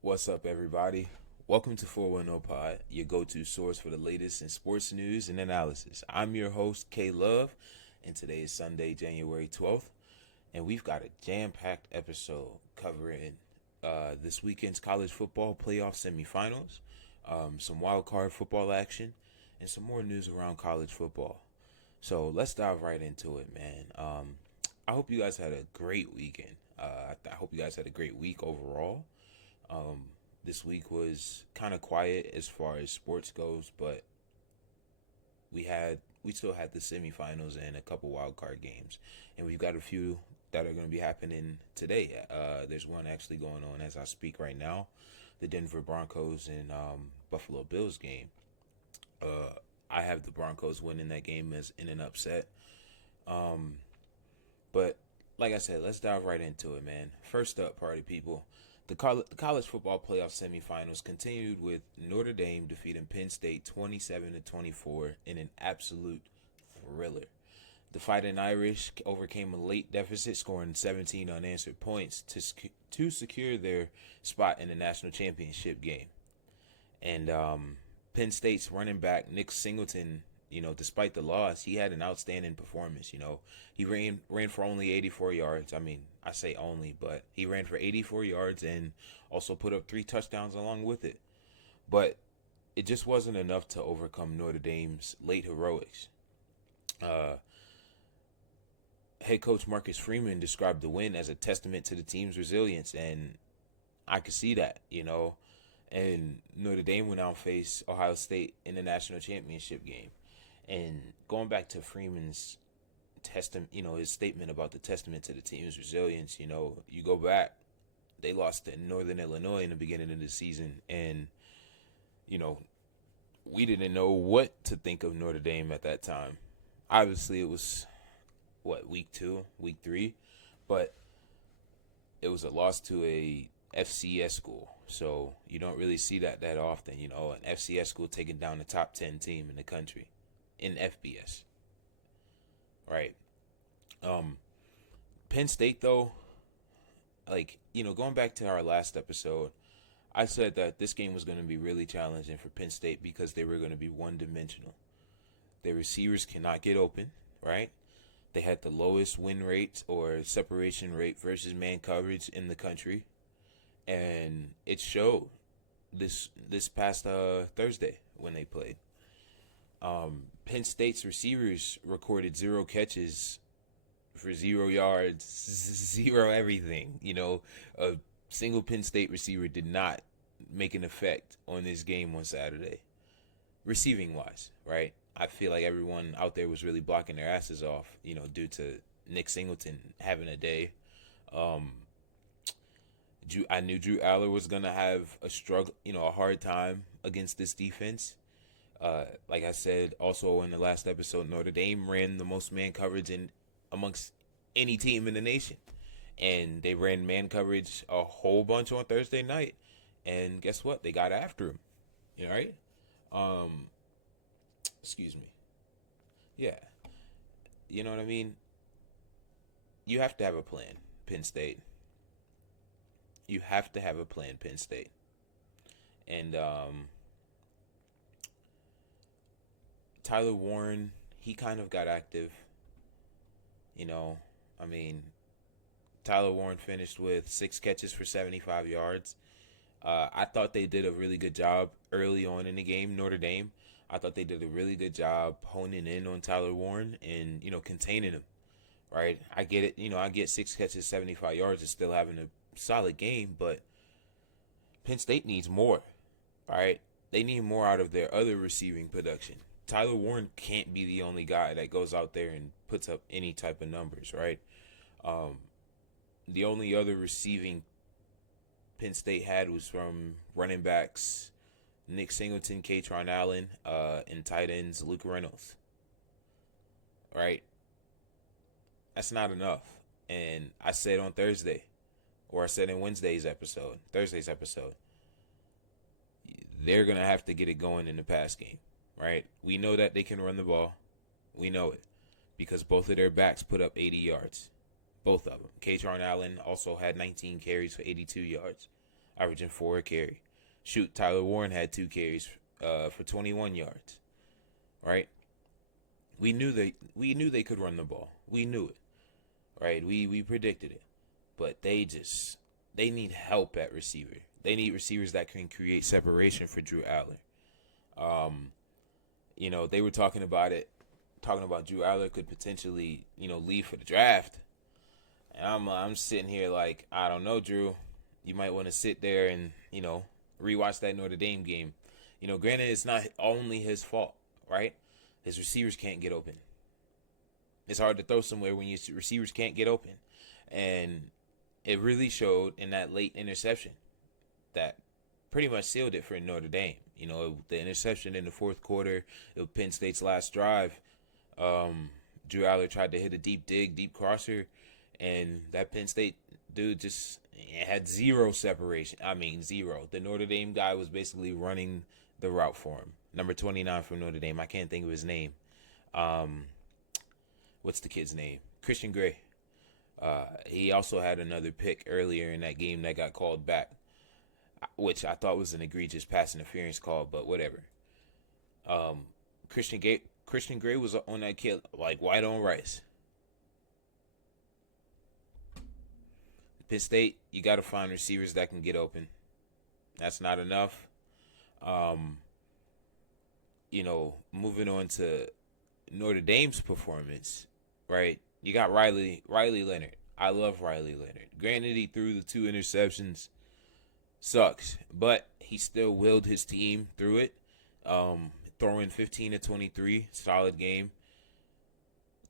What's up, everybody? Welcome to 410 Pod, your go-to source for the latest in sports news and analysis. I'm your host, K Love, and today is Sunday, January 12th, and we've got a jam-packed episode covering this weekend's college football playoff semifinals, some wild card football action, and some more news around college football. So let's dive right into it, man. I hope you guys had a great weekend. I hope you guys had a great week overall. This week was kind of quiet as far as sports goes, but we still had the semifinals and a couple wild card games, and we've got a few that are going to be happening today. There's one actually going on as I speak right now, the Denver Broncos and Buffalo Bills game. I have the Broncos winning that game as in an upset. But like I said, let's dive right into it, man. First up, party people. The college football playoff semifinals continued with Notre Dame defeating Penn State 27-24 in an absolute thriller. The Fighting Irish overcame a late deficit, scoring 17 unanswered points to secure their spot in the national championship game. And Penn State's running back Nick Singleton, despite the loss, he had an outstanding performance. He ran for only 84 yards. I mean, I say only, but he ran for 84 yards and also put up 3 touchdowns along with it. But it just wasn't enough to overcome Notre Dame's late heroics. Head coach Marcus Freeman described the win as a testament to the team's resilience, and I could see that, And Notre Dame went out and faced Ohio State in the national championship game. And going back to Freeman's his statement about the testament to the team's resilience, you go back, they lost to Northern Illinois in the beginning of the season, and we didn't know what to think of Notre Dame at that time. Obviously, it was week 2, week 3, but it was a loss to a FCS school, so you don't really see that often. An FCS school taking down the top 10 team in the country in FBS. Right. Penn State, though, going back to our last episode, I said that this game was going to be really challenging for Penn State because they were going to be one-dimensional. Their receivers cannot get open, right? They had the lowest win rate or separation rate versus man coverage in the country, and it showed this past Thursday when they played. Penn State's receivers recorded 0 catches for 0 yards, 0 everything. A single Penn State receiver did not make an effect on this game on Saturday, receiving-wise, right? I feel like everyone out there was really blocking their asses off, due to Nick Singleton having a day. I knew Drew Aller was going to have a struggle, a hard time against this defense. Like I said, also in the last episode, Notre Dame ran the most man coverage amongst any team in the nation. And they ran man coverage a whole bunch on Thursday night. And guess what? They got after him. Right? Excuse me. Yeah. You know what I mean? You have to have a plan, Penn State. You have to have a plan, Penn State. And Tyler Warren, he kind of got active. Tyler Warren finished with 6 catches for 75 yards. I thought they did a really good job early on in the game, Notre Dame. I thought they did a really good job honing in on Tyler Warren and, containing him, right? I get it. I get 6 catches, 75 yards and still having a solid game, but Penn State needs more, right? They need more out of their other receiving production. Tyler Warren can't be the only guy that goes out there and puts up any type of numbers, right? The only other receiving Penn State had was from running backs Nick Singleton, Katron Allen, and tight ends Luke Reynolds, right? That's not enough. And I said on Thursday, or I said in Thursday's episode, they're going to have to get it going in the pass game, right? We know that they can run the ball. We know it because both of their backs put up 80 yards. Both of them. Katron Allen also had 19 carries for 82 yards, averaging 4 a carry. Tyler Warren had 2 carries for 21 yards, right? We knew they could run the ball. We knew it, right? We predicted it, but they need help at receiver. They need receivers that can create separation for Drew Aller. They were talking about Drew Aller could potentially, leave for the draft. And I'm sitting here like, I don't know, Drew. You might want to sit there and, rewatch that Notre Dame game. Granted, it's not only his fault, right? His receivers can't get open. It's hard to throw somewhere when your receivers can't get open. And it really showed in that late interception that pretty much sealed it for Notre Dame. The interception in the fourth quarter of Penn State's last drive, Drew Aller tried to hit a deep crosser, and that Penn State dude just had zero separation. I mean, zero. The Notre Dame guy was basically running the route for him. Number 29 from Notre Dame. I can't think of his name. What's the kid's name? Christian Gray. He also had another pick earlier in that game that got called back, which I thought was an egregious pass interference call, but whatever. Christian Gray was on that kid like white on rice. Penn State, you got to find receivers that can get open. That's not enough. Moving on to Notre Dame's performance, right? You got Riley Leonard. I love Riley Leonard. Granted, he threw the 2 interceptions. Sucks. But he still willed his team through it. Throwing 15 of 23. Solid game.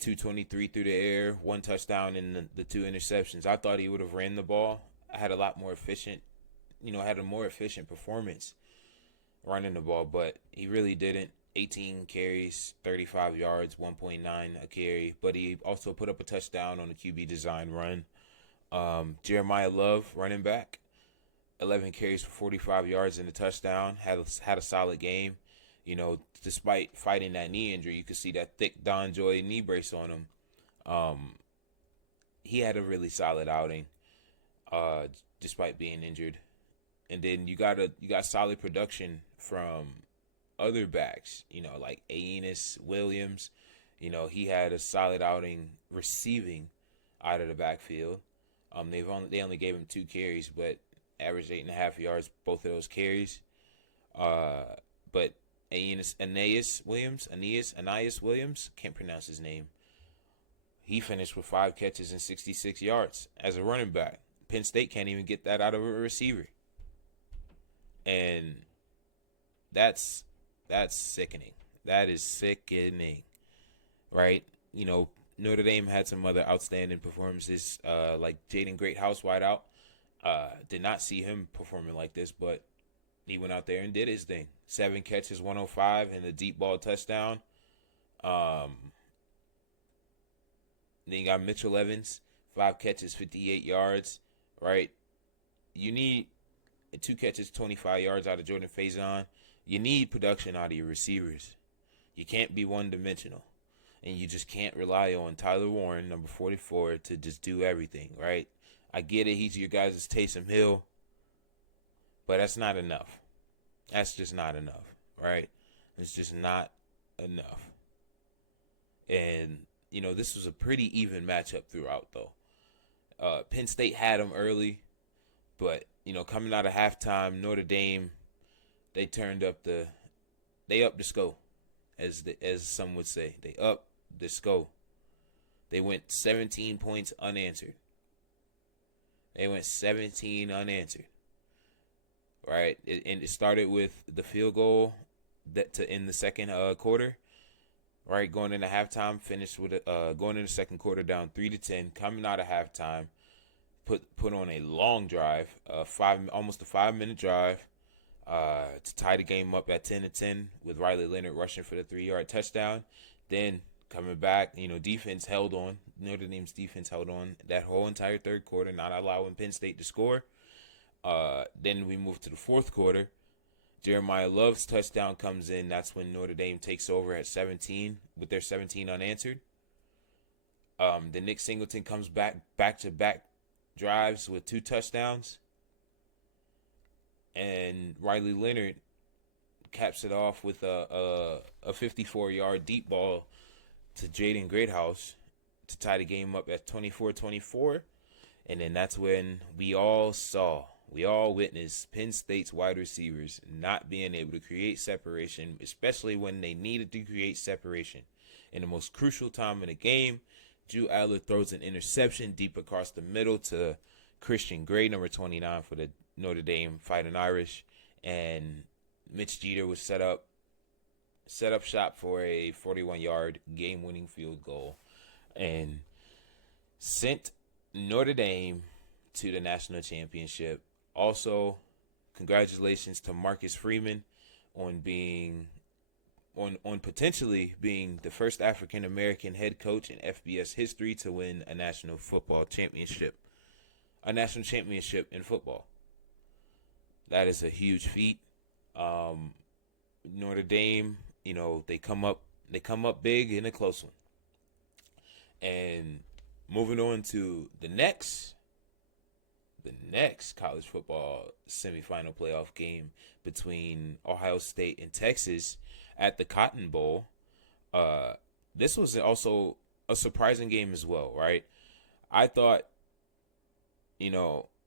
223 through the air. 1 touchdown and the 2 interceptions. I thought he would have ran the ball. I had a lot more efficient, had a more efficient performance running the ball, but he really didn't. 18 carries, 35 yards, 1.9 a carry, but he also put up a touchdown on a QB design run. Jeremiah Love, running back, 11 carries for 45 yards and a touchdown, had a solid game. Despite fighting that knee injury, you could see that thick Don Joy knee brace on him. He had a really solid outing, despite being injured. And then you got solid production from other backs, like Aeneas Williams. He had a solid outing receiving out of the backfield. They only gave him 2 carries, but averaged 8.5 yards both of those carries. But Aeneas Williams, can't pronounce his name. He finished with 5 catches and 66 yards as a running back. Penn State can't even get that out of a receiver. And that's sickening. That is sickening, right? Notre Dame had some other outstanding performances, like Jaden Greathouse wideout. Did not see him performing like this, but he went out there and did his thing. 7 catches, 105, and a deep ball touchdown. Then you got Mitchell Evans, 5 catches, 58 yards, right? You need 2 catches, 25 yards out of Jordan Faison. You need production out of your receivers. You can't be one-dimensional. And you just can't rely on Tyler Warren, number 44, to just do everything, right? I get it. He's your guys' Taysom Hill. But that's not enough. That's just not enough, right? It's just not enough. And, this was a pretty even matchup throughout, though. Penn State had them early, but coming out of halftime, Notre Dame they upped the score, as some would say. They upped the score. They went 17 points unanswered. They went 17 unanswered. Right, and it started with the field goal to end the second quarter. Right, going into halftime, finished with going into the second quarter down 3-10. Coming out of halftime, put on a long drive, almost a 5-minute drive, to tie the game up at 10-10 with Riley Leonard rushing for the 3-yard touchdown. Then coming back, defense held on. Notre Dame's defense held on that whole entire third quarter, not allowing Penn State to score. Then we move to the fourth quarter. Jeremiah Love's touchdown comes in. That's when Notre Dame takes over at 17 with their 17 unanswered. Then Nick Singleton comes back-to-back drives with 2 touchdowns. And Riley Leonard caps it off with a 54-yard deep ball to Jaden Greathouse to tie the game up at 24-24. And then that's when we all witnessed Penn State's wide receivers not being able to create separation, especially when they needed to create separation. In the most crucial time in the game, Drew Adler throws an interception deep across the middle to Christian Gray, number 29 for the Notre Dame Fighting Irish, and Mitch Jeter was set up shop for a 41-yard game-winning field goal and sent Notre Dame to the national championship. Also, congratulations to Marcus Freeman on potentially being the first African American head coach in FBS history to win a national championship in football. That is a huge feat. Notre Dame, they come up big in a close one. And moving on to the next college football semifinal playoff game between Ohio State and Texas at the Cotton Bowl. This was also a surprising game as well, right? I thought,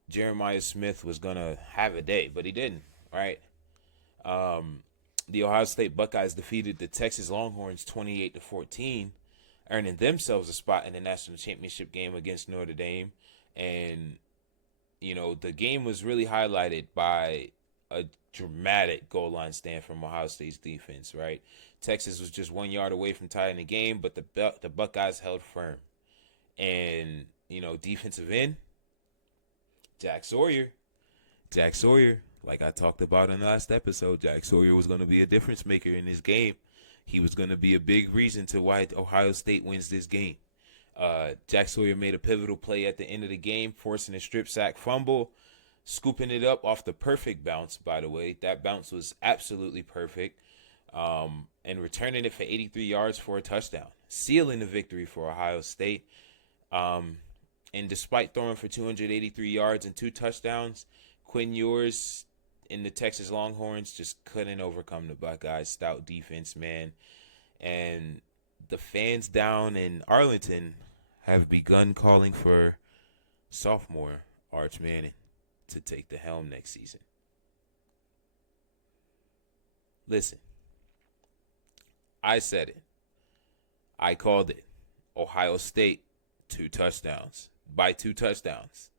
Jeremiah Smith was going to have a day, but he didn't, right? The Ohio State Buckeyes defeated the Texas Longhorns 28-14, earning themselves a spot in the national championship game against Notre Dame. And, the game was really highlighted by a dramatic goal line stand from Ohio State's defense, right? Texas was just 1 yard away from tying the game, but the Buckeyes held firm. And, defensive end, Jack Sawyer, like I talked about in the last episode, Jack Sawyer was going to be a difference maker in this game. He was going to be a big reason to why Ohio State wins this game. Jack Sawyer made a pivotal play at the end of the game, forcing a strip sack fumble, scooping it up off the perfect bounce, by the way. That bounce was absolutely perfect. And returning it for 83 yards for a touchdown, sealing the victory for Ohio State. And despite throwing for 283 yards and 2 touchdowns, Quinn Ewers in the Texas Longhorns just couldn't overcome the Buckeyes' stout defense, man. And the fans down in Arlington have begun calling for sophomore Arch Manning to take the helm next season. Listen, I said it. I called it. Ohio State, 2 touchdowns. By 2 touchdowns.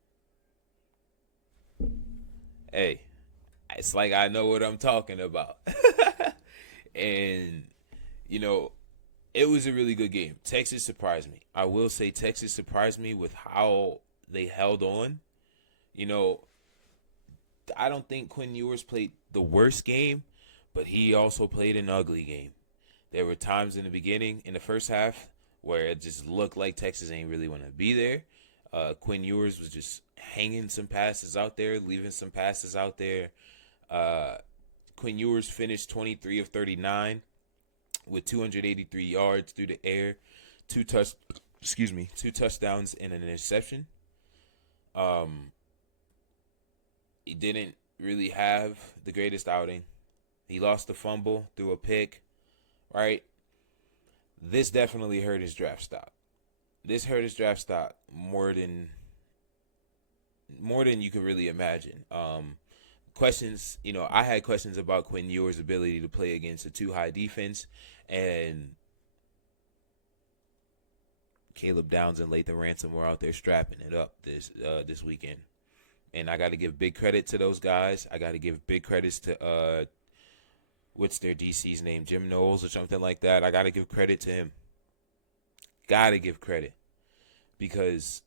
Hey, it's like I know what I'm talking about. And, it was a really good game. Texas surprised me. I will say Texas surprised me with how they held on. I don't think Quinn Ewers played the worst game, but he also played an ugly game. There were times in the beginning, in the first half, where it just looked like Texas ain't really want to be there. Quinn Ewers was just hanging some passes out there, leaving some passes out there. Quinn Ewers finished 23 of 39 with 283 yards through the air, 2 touchdowns and an interception. He didn't really have the greatest outing. He lost the fumble, threw a pick, right? This definitely hurt his draft stock. This hurt his draft stock more than more than you could really imagine. Questions, I had questions about Quinn Ewers' ability to play against a too high defense, and Caleb Downs and Lathan Ransom were out there strapping it up this weekend. And I got to give big credit to those guys. I got to give big credits to what's their DC's name, Jim Knowles or something like that. I got to give credit to him. Got to give credit because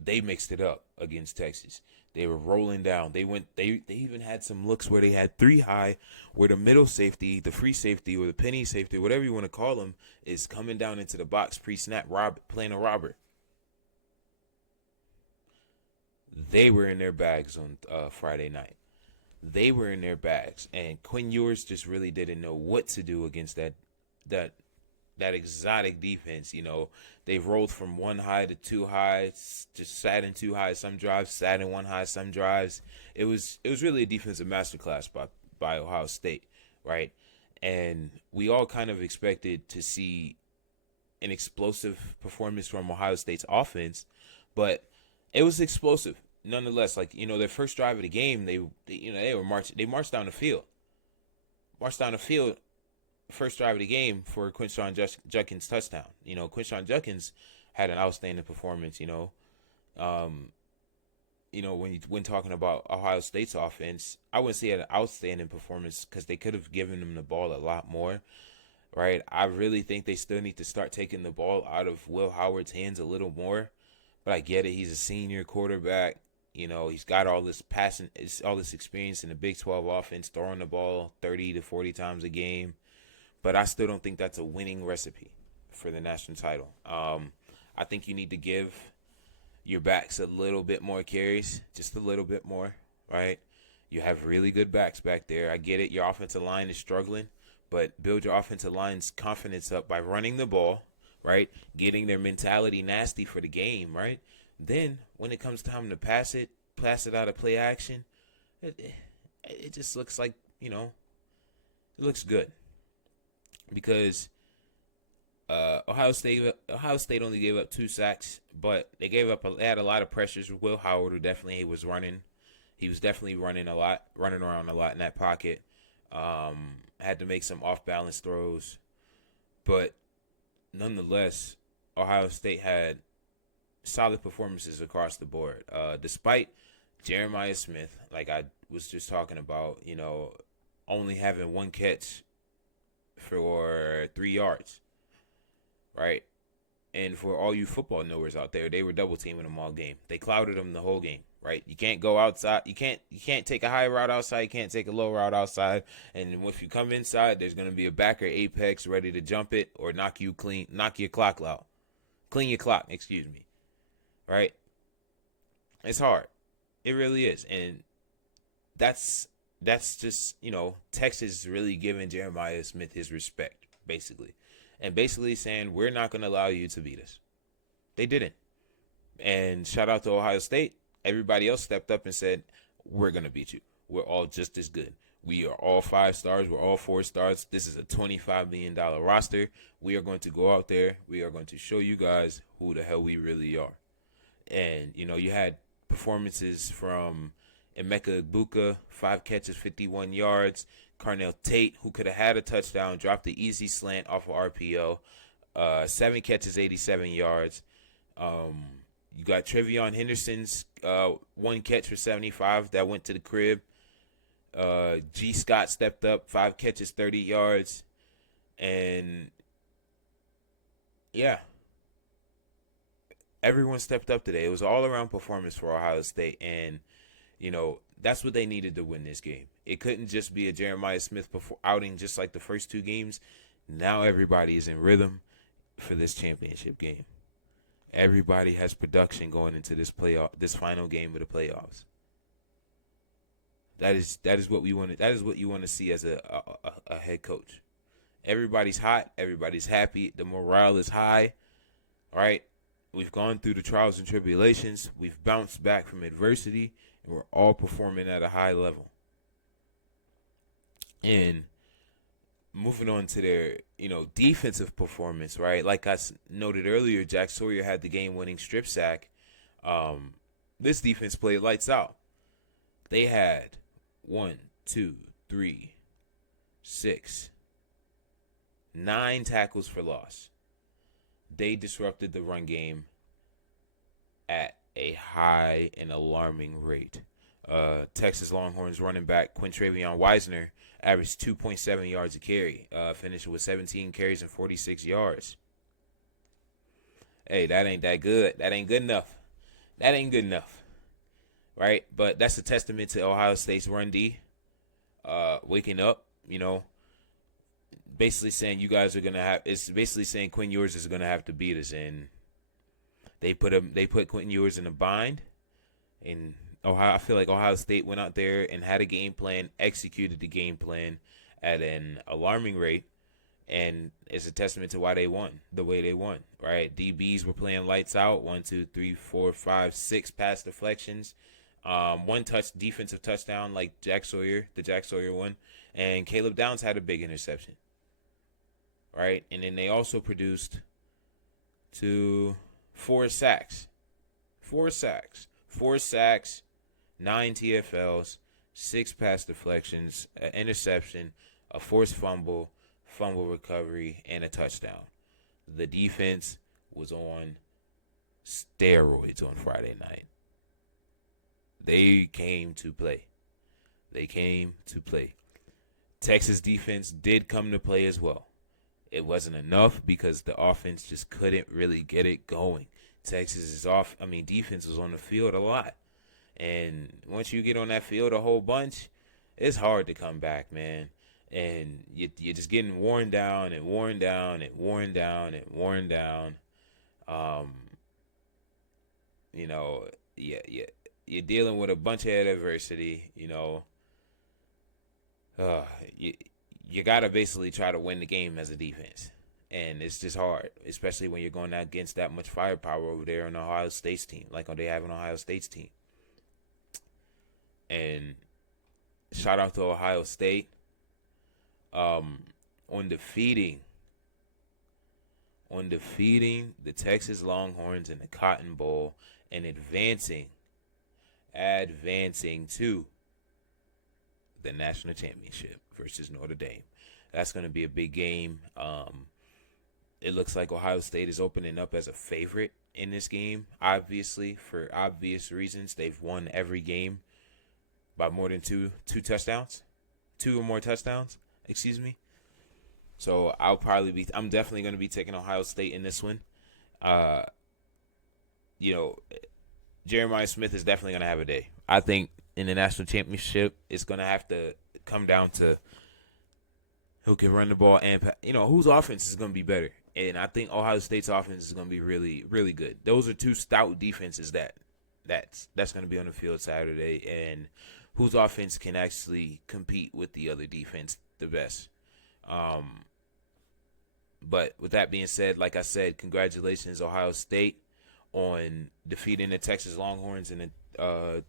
they mixed it up against Texas. They were rolling down. They even had some looks where they had three high, where the middle safety, the free safety, or the penny safety, whatever you want to call them, is coming down into the box pre-snap, playing a robber. They were in their bags on Friday night. They were in their bags, and Quinn Ewers just really didn't know what to do against that exotic defense. They've rolled from one high to two highs, just sat in two highs some drives, sat in one high some drives. It was really a defensive masterclass by Ohio State, right? And we all kind of expected to see an explosive performance from Ohio State's offense, but it was explosive nonetheless. Their first drive of the game, they marched down the field. First drive of the game for Quinshon Judkins' touchdown. Quinshon Judkins had an outstanding performance. When talking about Ohio State's offense, I wouldn't say an outstanding performance because they could have given him the ball a lot more, right? I really think they still need to start taking the ball out of Will Howard's hands a little more. But I get it. He's a senior quarterback. He's got all this experience in the Big 12 offense, throwing the ball 30 to 40 times a game. But I still don't think that's a winning recipe for the national title. I think you need to give your backs a little bit more carries, just a little bit more, right? You have really good backs back there. I get it. Your offensive line is struggling, but build your offensive line's confidence up by running the ball, right? Getting their mentality nasty for the game, right? Then when it comes time to pass it out of play action, it just looks like, it looks good. Because Ohio State only gave up 2 sacks, but they had a lot of pressures. Will Howard, who definitely was running, he was definitely running around a lot in that pocket. Had to make some off balance throws, but nonetheless, Ohio State had solid performances across the board. Despite Jeremiah Smith, like I was just talking about, only having 1 catch for 3 yards, right? And for all you football knowers out there, they were double teaming him all game. They clouded him the whole game, right? You can't go outside. You can't take a high route outside. You can't take a low route outside. And if you come inside, there's going to be a backer apex ready to jump it or knock your clock out. Clean your clock, excuse me. Right? It's hard. It really is. And that's just, Texas really giving Jeremiah Smith his respect, basically. And basically saying, we're not going to allow you to beat us. They didn't. And shout out to Ohio State. Everybody else stepped up and said, we're going to beat you. We're all just as good. We are all 5 stars. We're all 4 stars. This is a $25 million roster. We are going to go out there. We are going to show you guys who the hell we really are. And, you had performances from Emeka Egbuka, 5 catches, 51 yards. Carnell Tate, who could have had a touchdown, dropped the easy slant off of RPO. 7 catches, 87 yards. You got Trevion Henderson's 1 catch for 75 that went to the crib. G. Scott stepped up, 5 catches, 30 yards. And, yeah. Everyone stepped up today. It was all around performance for Ohio State. And, that's what they needed to win this game. It couldn't just be a Jeremiah Smith outing just like the first 2 games. Now everybody is in rhythm for this championship game. Everybody has production going into this final game of the playoffs. That is what we want. That is what you want to see as a head coach. Everybody's hot. Everybody's happy. The morale is high. All right. We've gone through the trials and tribulations. We've bounced back from adversity, and we're all performing at a high level. And moving on to their, defensive performance, right? Like I noted earlier, Jack Sawyer had the game-winning strip sack. This defense played lights out. They had 1, 2, 3, 6, 9 tackles for loss. They disrupted the run game at a high and alarming rate. Texas Longhorns running back Quintravion Wisner averaged 2.7 yards a carry, finished with 17 carries and 46 yards. Hey, that ain't that good. That ain't good enough. That ain't good enough. Right? But that's a testament to Ohio State's run D. Waking up, basically saying you guys are gonna have. It's basically saying Quinn Ewers is gonna have to beat us, and they put Quinn Ewers in a bind. And I feel like Ohio State went out there and had a game plan, executed the game plan at an alarming rate, and it's a testament to why they won the way they won. Right? DBs were playing lights out. 1, 2, 3, 4, 5, 6 pass deflections. One defensive touchdown like the Jack Sawyer one, and Caleb Downs had a big interception. Right, and then they also produced 4 sacks, 9 TFLs, 6 pass deflections, an interception, a forced fumble recovery, and a touchdown. The defense was on steroids on Friday night. They came to play. Texas defense did come to play as well. It wasn't enough because the offense just couldn't really get it going. Defense was on the field a lot. And once you get on that field a whole bunch, it's hard to come back, man. And you're just getting worn down. You're dealing with a bunch of adversity, you got to basically try to win the game as a defense. And it's just hard, especially when you're going against that much firepower over there on Ohio State's team, like they have on Ohio State's team. And shout out to Ohio State on defeating the Texas Longhorns in the Cotton Bowl and advancing to the national championship versus Notre Dame. That's going to be a big game. It looks like Ohio State is opening up as a favorite in this game, obviously, for obvious reasons. They've won every game by more than two or more touchdowns, excuse me. So I'm definitely going to be taking Ohio State in this one. Jeremiah Smith is definitely going to have a day. I think in the national championship, it's going to have to come down to who can run the ball and, whose offense is going to be better. And I think Ohio State's offense is going to be really, really good. Those are two stout defenses that's going to be on the field Saturday, and whose offense can actually compete with the other defense the best. But with that being said, like I said, congratulations, Ohio State, on defeating the Texas Longhorns in the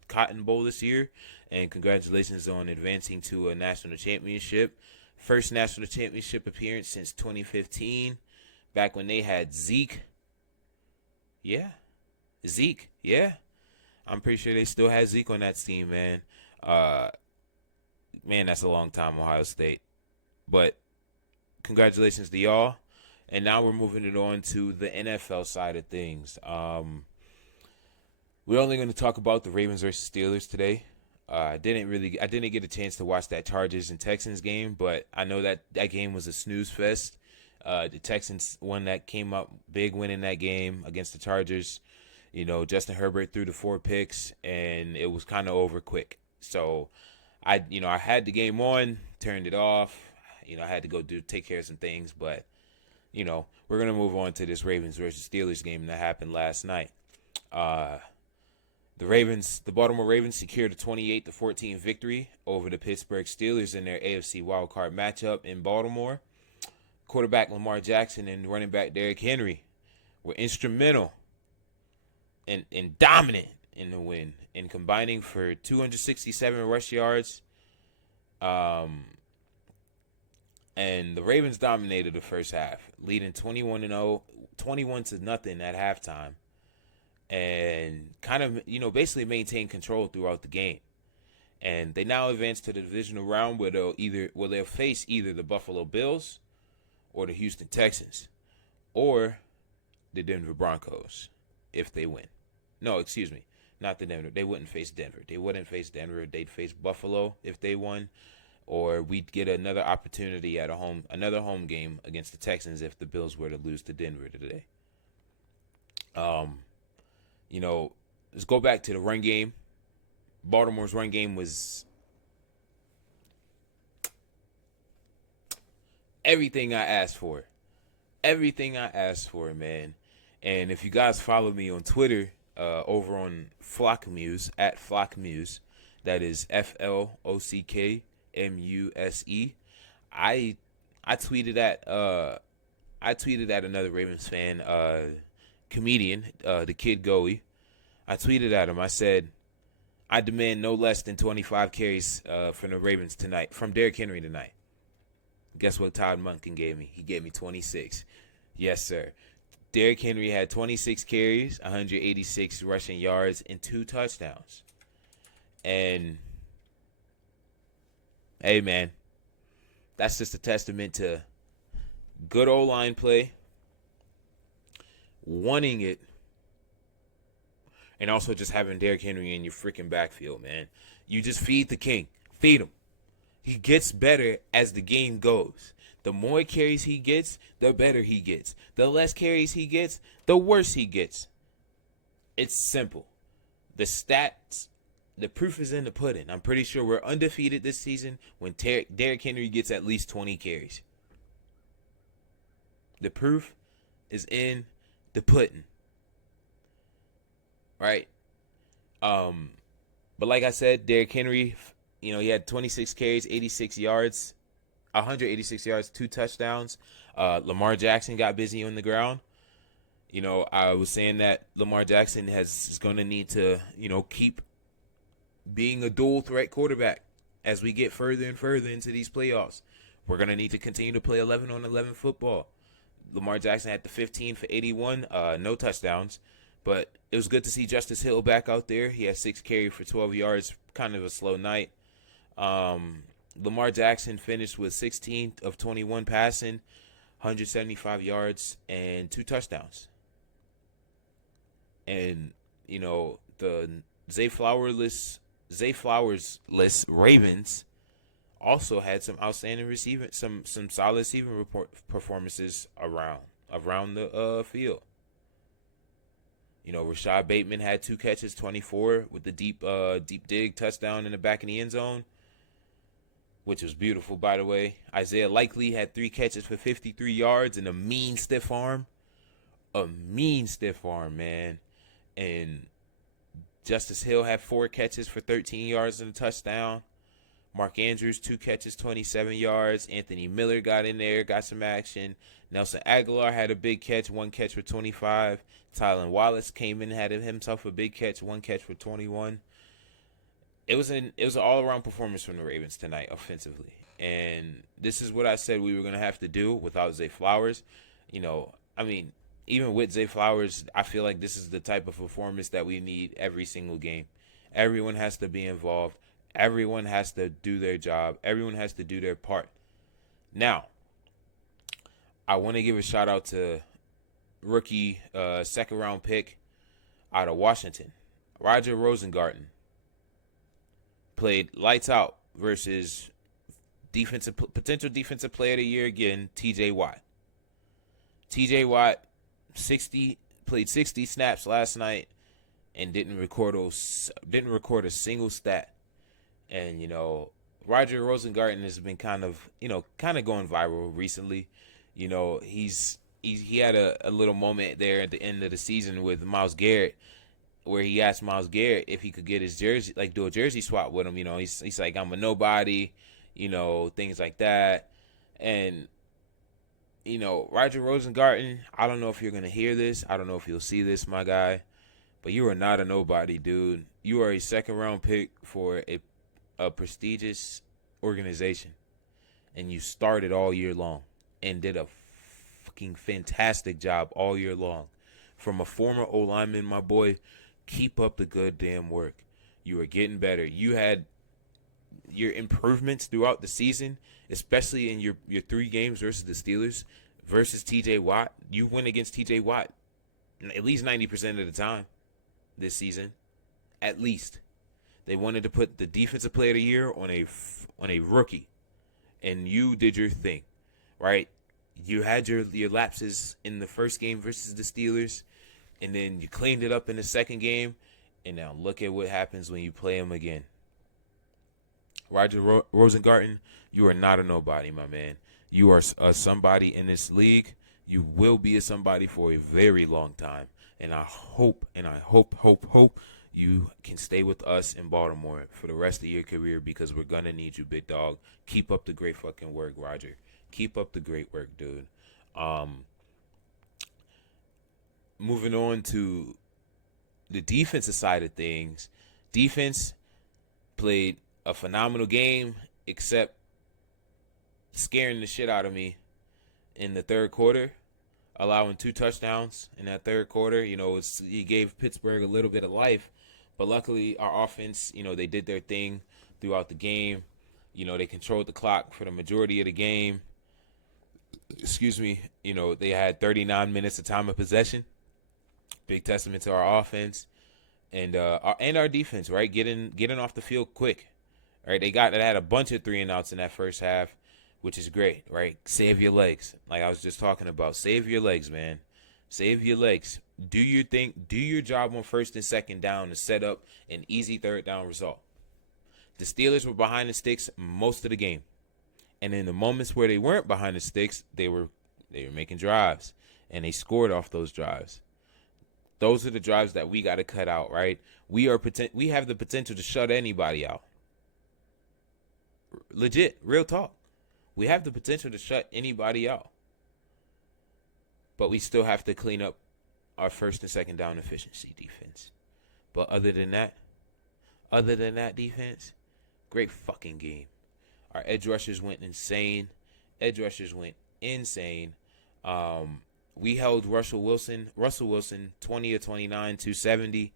Cotton Bowl this year, and congratulations on advancing to a national championship. First national championship appearance since 2015, back when they had Zeke. Yeah. I'm pretty sure they still had Zeke on that team, man. Man, that's a long time, Ohio State. But congratulations to y'all. And now we're moving it on to the NFL side of things. We're only going to talk about the Ravens versus Steelers today. I didn't get a chance to watch that Chargers and Texans game, but I know that game was a snooze fest. The Texans one that came up big, winning that game against the Chargers. Justin Herbert threw the 4 picks, and it was kind of over quick. So I had the game on, turned it off. I had to go take care of some things, but we're gonna move on to this Ravens versus Steelers game that happened last night. The Baltimore Ravens secured a 28-14 victory over the Pittsburgh Steelers in their AFC wildcard matchup in Baltimore. Quarterback Lamar Jackson and running back Derrick Henry were instrumental and dominant in the win, in combining for 267 rush yards. And the Ravens dominated the first half, leading 21-0, 21-0 at halftime. and kind of, basically maintain control throughout the game. And they now advance to the divisional round where they'll face either the Buffalo Bills or the Houston Texans or the Denver Broncos if they win. No, excuse me, not the Denver. They wouldn't face Denver. They'd face Buffalo if they won, or we'd get another opportunity at another home game against the Texans if the Bills were to lose to Denver today. Let's go back to the run game. Baltimore's run game was everything I asked for. Everything I asked for, man. And if you guys follow me on Twitter, over on Flockmuse, at Flockmuse, that is FLOCKMUSE, I tweeted at another Ravens fan, comedian, the Kid Goey. I tweeted at him. I said, I demand no less than 25 carries from the Ravens tonight, from Derrick Henry tonight. Guess what Todd Monken gave me? He gave me 26. Yes, sir. Derrick Henry had 26 carries, 186 rushing yards, and 2 touchdowns. And, hey, man, that's just a testament to good O-line play, wanting it, and also just having Derrick Henry in your freaking backfield, man. You just feed the king. Feed him. He gets better as the game goes. The more carries he gets, the better he gets. The less carries he gets, the worse he gets. It's simple. The stats, the proof is in the pudding. I'm pretty sure we're undefeated this season when Derrick Henry gets at least 20 carries. The proof is in the pudding. Right? But like I said, Derrick Henry, he had 26 carries, 86 yards, 186 yards, 2 touchdowns. Lamar Jackson got busy on the ground. I was saying that Lamar Jackson is going to need to, keep being a dual threat quarterback as we get further and further into these playoffs. We're going to need to continue to play 11 on 11 football. Lamar Jackson had the 15 for 81, no touchdowns. But it was good to see Justice Hill back out there. He had 6 carries for 12 yards, kind of a slow night. Lamar Jackson finished with 16 of 21 passing, 175 yards, and 2 touchdowns. And, the Zay Flowers-less Ravens also had some outstanding receiving, some solid receiving performances around the field. Rashad Bateman had 2 catches, 24 with the deep dig touchdown in the back of the end zone, which was beautiful, by the way. Isaiah Likely had 3 catches for 53 yards and a mean stiff arm. Man. And Justice Hill had 4 catches for 13 yards and a touchdown. Mark Andrews, 2 catches, 27 yards. Anthony Miller got in there, got some action. Nelson Aguilar had a big catch, 1 catch for 25. Tylan Wallace came in, had himself a big catch, 1 catch for 21. It was an all-around performance from the Ravens tonight offensively. And this is what I said we were going to have to do without Zay Flowers. Even with Zay Flowers, I feel like this is the type of performance that we need every single game. Everyone has to be involved. Everyone has to do their job. Everyone has to do their part. Now, I want to give a shout out to rookie second-round pick out of Washington, Roger Rosengarten. Played lights out versus potential defensive player of the year again, T.J. Watt. T.J. Watt played 60 snaps last night and didn't record a single stat. And Roger Rosengarten has been kind of going viral recently. He had a little moment there at the end of the season with Myles Garrett, where he asked Myles Garrett if he could get his jersey, do a jersey swap with him. He's like, I'm a nobody, things like that. And Roger Rosengarten, I don't know if you're gonna hear this. I don't know if you'll see this, my guy, but you are not a nobody, dude. You are a second-round pick for a prestigious organization, and you started all year long and did a fucking fantastic job all year long. from a former O lineman, my boy. Keep up the good damn work. You are getting better. You had your improvements throughout the season, especially in your 3 games versus the Steelers versus TJ Watt. You win against TJ Watt at least 90% of the time this season. At least. They wanted to put the defensive player of the year on a rookie, and you did your thing, right? You had your lapses in the first game versus the Steelers, and then you cleaned it up in the second game, and now look at what happens when you play them again. Roger Rosengarten, you are not a nobody, my man. You are a somebody in this league. You will be a somebody for a very long time, and I hope you can stay with us in Baltimore for the rest of your career, because we're going to need you, big dog. Keep up the great fucking work, Roger. Keep up the great work, dude. Moving on to the defensive side of things. Defense played a phenomenal game, except scaring the shit out of me in the third quarter, allowing 2 touchdowns in that third quarter. He gave Pittsburgh a little bit of life. But luckily, our offense, they did their thing throughout the game. They controlled the clock for the majority of the game. Excuse me. They had 39 minutes of time of possession. Big testament to our offense and our defense, right? Getting off the field quick, right? They had a bunch of 3-and-outs in that first half, which is great, right? Save your legs, like I was just talking about. Save your legs, man. Save your legs. Do your thing. Do your job on first and second down to set up an easy third down result. The Steelers were behind the sticks most of the game, and in the moments where they weren't behind the sticks, they were making drives, and they scored off those drives. Those are the drives that we got to cut out, right? We have the potential to shut anybody out. Legit, real talk. We have the potential to shut anybody out. But we still have to clean up our first and second down efficiency, defense. But other than that, defense, great fucking game. Our edge rushers went insane. We held Russell Wilson 20 of 29, 270.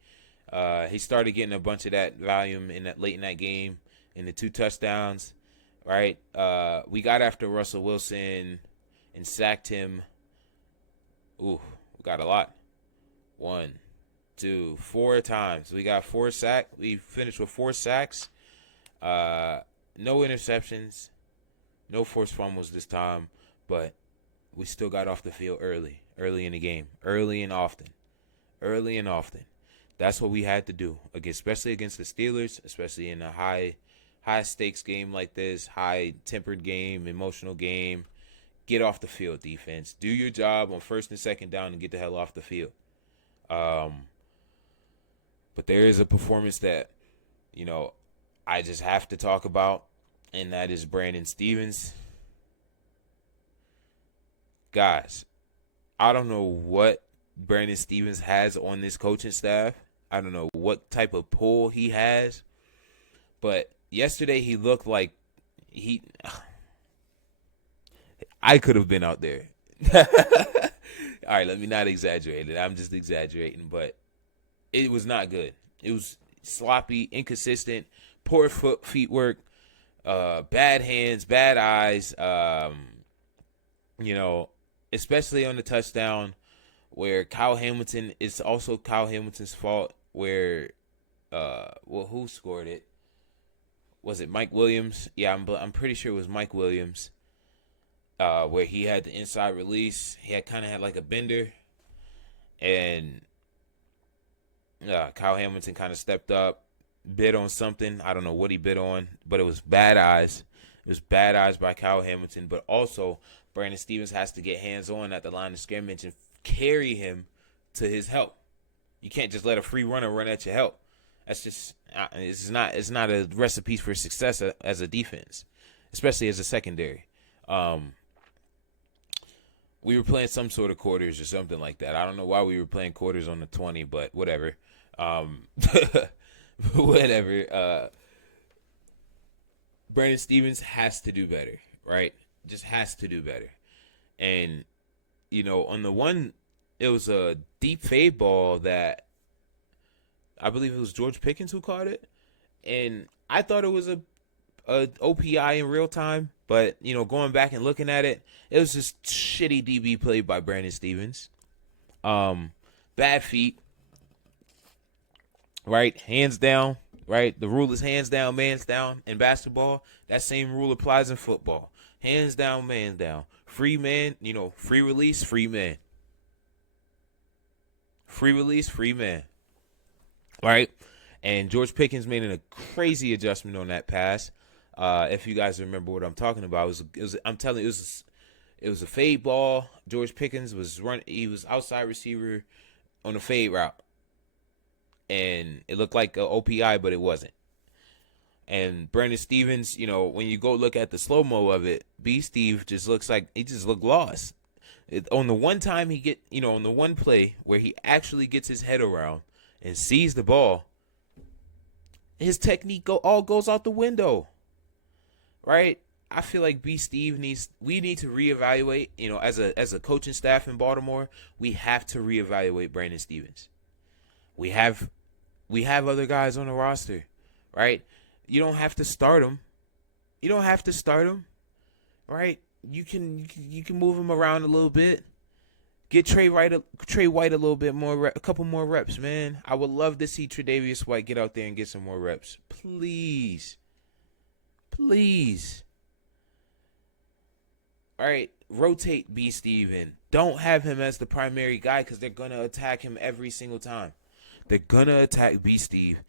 He started getting a bunch of that volume late in that game in the 2 touchdowns, right? We got after Russell Wilson and sacked him. Ooh, we got a lot. 1, 2, 4 times. We got 4 sacks. We finished with 4 sacks. No interceptions. No forced fumbles this time. But we still got off the field early in the game. Early and often. That's what we had to do, especially against the Steelers, especially in a high stakes game like this, high tempered game, emotional game. Get off the field, defense. Do your job on first and second down and get the hell off the field. But there is a performance that, I just have to talk about, and that is Brandon Stephens. Guys, I don't know what Brandon Stephens has on this coaching staff. I don't know what type of pull he has. But yesterday he looked like I could have been out there. All right, let me not exaggerate it. I'm just exaggerating, but it was not good. It was sloppy, inconsistent, poor feet work, bad hands, bad eyes. Especially on the touchdown where Kyle Hamilton, it's also Kyle Hamilton's fault where, who scored it? Was it Mike Williams? Yeah, I'm pretty sure it was Mike Williams. Where he had the inside release. He had like a bender. And Kyle Hamilton kind of stepped up, bid on something. I don't know what he bid on, but it was bad eyes. It was bad eyes by Kyle Hamilton. But also, Brandon Stephens has to get hands-on at the line of scrimmage and carry him to his help. You can't just let a free runner run at your help. That's just it's not a recipe for success as a defense, especially as a secondary. We were playing some sort of quarters or something like that. I don't know why we were playing quarters on the 20, but whatever. Whatever. Brandon Stephens has to do better, right? Just has to do better. And, on the one, it was a deep fade ball that I believe it was George Pickens who caught it, and I thought it was a OPI in real time, but going back and looking at it, it was just shitty DB play by Brandon Stevens. Bad feet, right? Hands down, right? The rule is hands down, man's down in basketball. That same rule applies in football. Hands down, man's down. Free man, free release, free man. Free release, free man. Right? And George Pickens made a crazy adjustment on that pass. If you guys remember what I'm talking about, I'm telling you, it was a fade ball. George Pickens was running. He was outside receiver on a fade route, and it looked like an OPI, but it wasn't. And Brandon Stevens, when you go look at the slow mo of it, B. Steve just looks like he just looked lost. On the one time on the one play where he actually gets his head around and sees the ball, his technique all goes out the window. Right? I feel like we need to reevaluate, as a coaching staff in Baltimore, we have to reevaluate Brandon Stevens. We have other guys on the roster, right? You don't have to start them. Right? You can move him around a little bit. Get Trey White a little bit more, a couple more reps, man. I would love to see Tre'Davious White get out there and get some more reps. Please. All right, rotate B. Steve in. Don't have him as the primary guy because they're going to attack him every single time. They're going to attack B. Steve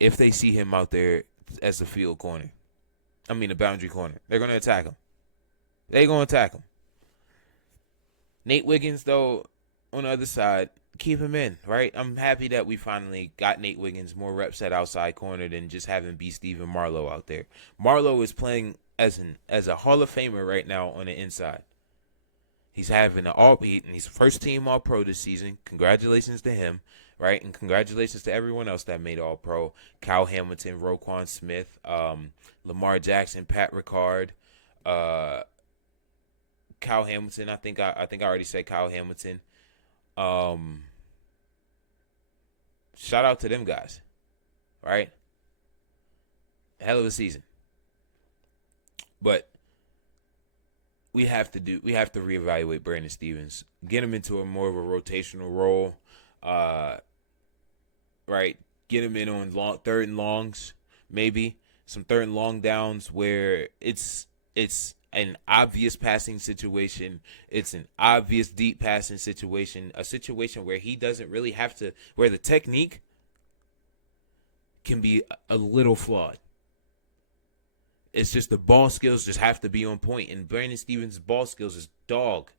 if they see him out there as the field corner. The boundary corner. They're going to attack him. Nate Wiggins, though, on the other side, keep him in, right? I'm happy that we finally got Nate Wiggins more reps at outside corner than just having B. Steve and Marlowe out there. Marlowe is playing as a Hall of Famer right now on the inside. He's having he's first team All Pro this season. Congratulations to him, right? And congratulations to everyone else that made All Pro. Kyle Hamilton, Roquan Smith, Lamar Jackson, Pat Ricard, Kyle Hamilton. I think I already said Kyle Hamilton. Shout out to them guys, right? Hell of a season. But we have to reevaluate Brandon Stevens, get him into more of a rotational role, right? Get him in on third and longs, maybe some third and long downs where it's an obvious passing situation. It's an obvious deep passing situation, a situation where he doesn't really have to, where the technique can be a little flawed. It's just the ball skills just have to be on point, and Brandon Stevens' ball skills is dog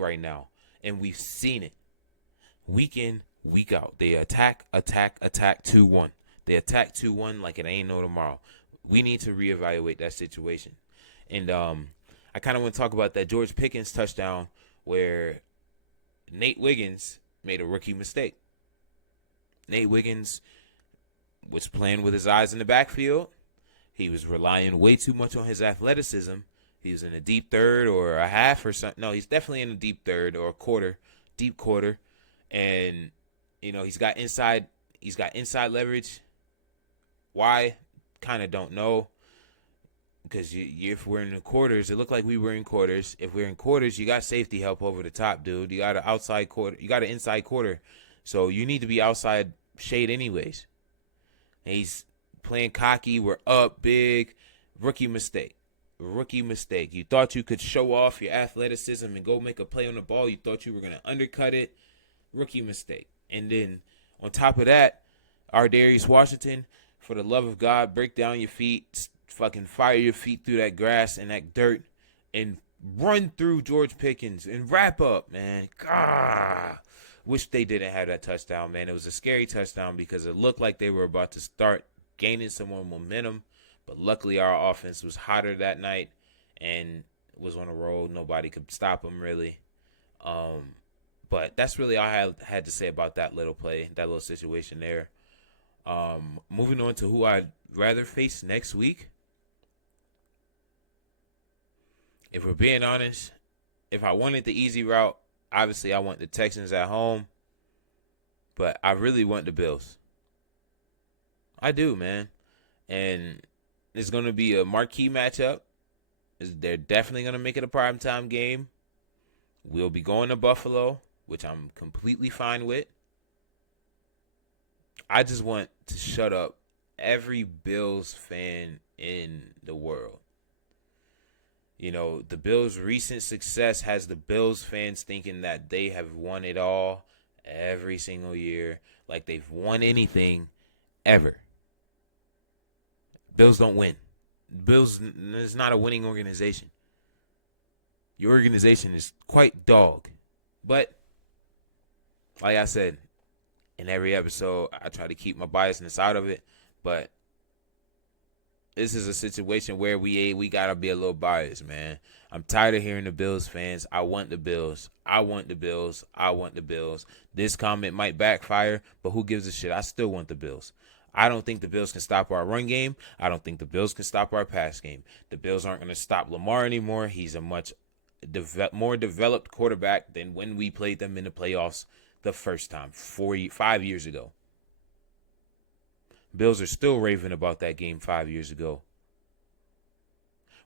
right now, and we've seen it week in, week out. They attack 2-1. They attack 2-1 like it ain't no tomorrow. We need to reevaluate that situation. And I kind of want to talk about that George Pickens touchdown where Nate Wiggins made a rookie mistake. Nate Wiggins was playing with his eyes in the backfield. He was relying way too much on his athleticism. He was in a deep third or a half or something. No, he's definitely in a deep third or a quarter, deep quarter. And, he's got inside leverage. Why? Kind of don't know. Because if we're in the quarters, it looked like we were in quarters. If we're in quarters, you got safety help over the top, dude. You got an outside quarter. You got an inside quarter. So you need to be outside shade anyways. And he's playing cocky. We're up big. Rookie mistake. You thought you could show off your athleticism and go make a play on the ball. You thought you were going to undercut it. Rookie mistake. And then on top of that, our Darius Washington, for the love of God, break down your feet. Fucking fire your feet through that grass and that dirt and run through George Pickens and wrap up, man. God, wish they didn't have that touchdown, man. It was a scary touchdown because it looked like they were about to start gaining some more momentum, but luckily our offense was hotter that night and was on a roll. Nobody could stop them really. But that's really all I had to say about that little play, that little situation there. Moving on to who I'd rather face next week. If we're being honest, if I wanted the easy route, obviously I want the Texans at home, but I really want the Bills. I do, man. And it's going to be a marquee matchup. They're definitely going to make it a primetime game. We'll be going to Buffalo, which I'm completely fine with. I just want to shut up every Bills fan in the world. The Bills' recent success has the Bills fans thinking that they have won it all every single year, like they've won anything ever. Bills don't win. Bills is not a winning organization. Your organization is quite dog. But, like I said, in every episode, I try to keep my biasness out of it. But this is a situation where we gotta be a little biased, man. I'm tired of hearing the Bills fans. I want the Bills. I want the Bills. I want the Bills. This comment might backfire, but who gives a shit? I still want the Bills. I don't think the Bills can stop our run game. I don't think the Bills can stop our pass game. The Bills aren't going to stop Lamar anymore. He's a much more developed quarterback than when we played them in the playoffs the first time, 5 years ago. Bills are still raving about that game 5 years ago,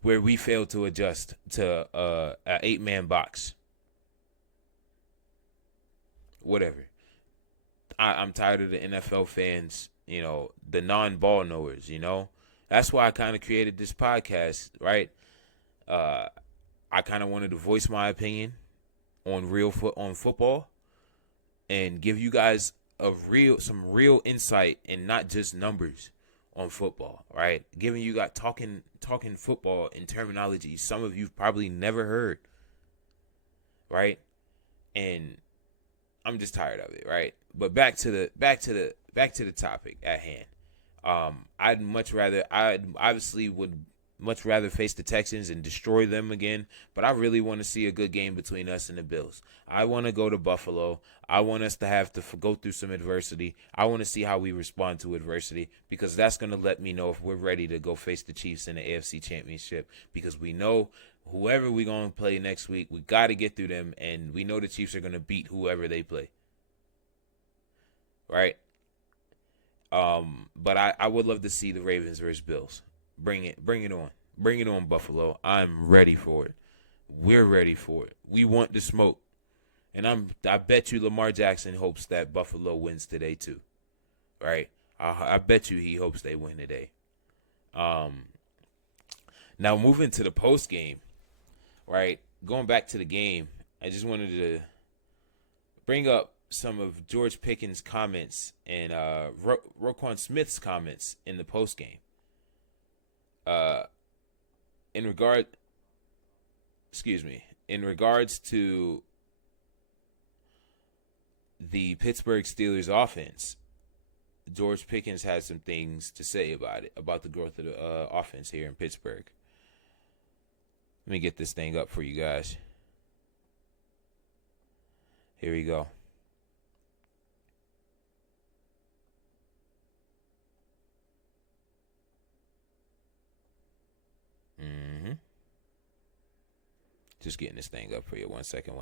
where we failed to adjust to an 8-man box. Whatever. I'm tired of the NFL fans, the non-ball knowers, That's why I kind of created this podcast, right? I kind of wanted to voice my opinion on football and give you guys some real insight and not just numbers on football, right? Giving you guys talking football in terminology some of you've probably never heard, right? And I'm just tired of it, right? But back to the topic at hand. I'd obviously would much rather face the Texans and destroy them again, but I really want to see a good game between us and the Bills. I want to go to Buffalo. I want us to have to go through some adversity. I want to see how we respond to adversity, because that's going to let me know if we're ready to go face the Chiefs in the AFC Championship, because we know whoever we're going to play next week, we got to get through them, and we know the Chiefs are going to beat whoever they play. Right? But I would love to see the Ravens versus Bills. Bring it on. Bring it on, Buffalo. I'm ready for it. We're ready for it. We want the smoke. And I bet you Lamar Jackson hopes that Buffalo wins today too. Right? I bet you he hopes they win today. Now moving to the post game, right? Going back to the game, I just wanted to bring up some of George Pickens' comments and Roquan Smith's comments in the post game. In regards to the Pittsburgh Steelers offense, George Pickens has some things to say about it, about the growth of the offense here in Pittsburgh. Let me get this thing up for you guys. Here we go. Just getting this thing up for you. One second.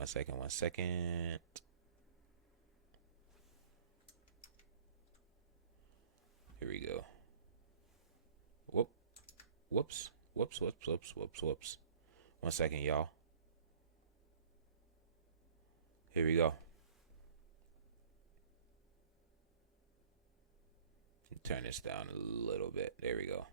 Here we go. Whoops. 1 second, y'all. Here we go. Turn this down a little bit. There we go.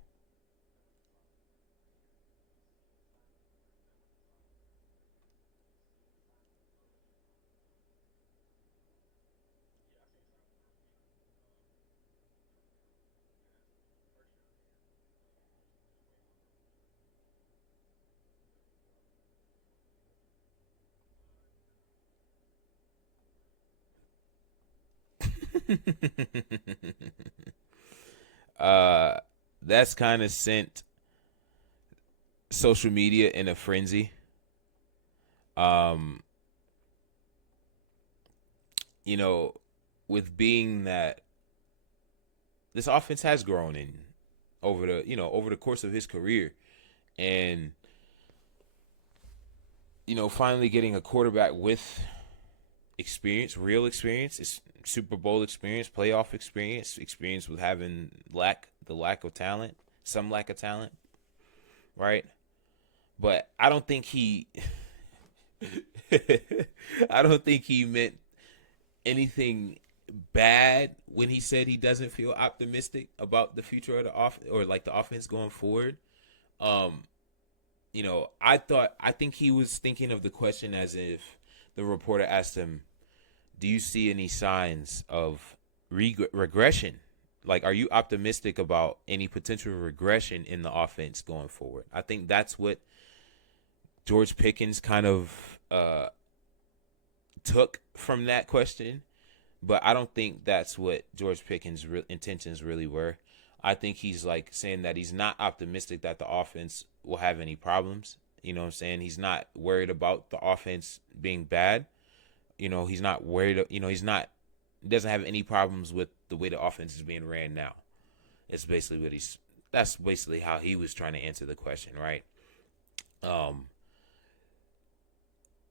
That's kind of sent social media in a frenzy. With being that this offense has grown in over the course of his career, and finally getting a quarterback with experience, real experience. It's Super Bowl experience, playoff experience with having the lack of talent, some lack of talent, right? But I don't think he I don't think he meant anything bad when he said he doesn't feel optimistic about the future of the or like the offense going forward. Um, I think he was thinking of the question as if the reporter asked him, "Do you see any signs of regression? Like, are you optimistic about any potential regression in the offense going forward?" I think that's what George Pickens kind of took from that question, but I don't think that's what George Pickens' intentions really were. I think he's like saying that he's not optimistic that the offense will have any problems. You know what I'm saying? He's not worried about the offense being bad. He's not worried. He doesn't have any problems with the way the offense is being ran now. It's basically that's basically how he was trying to answer the question, right?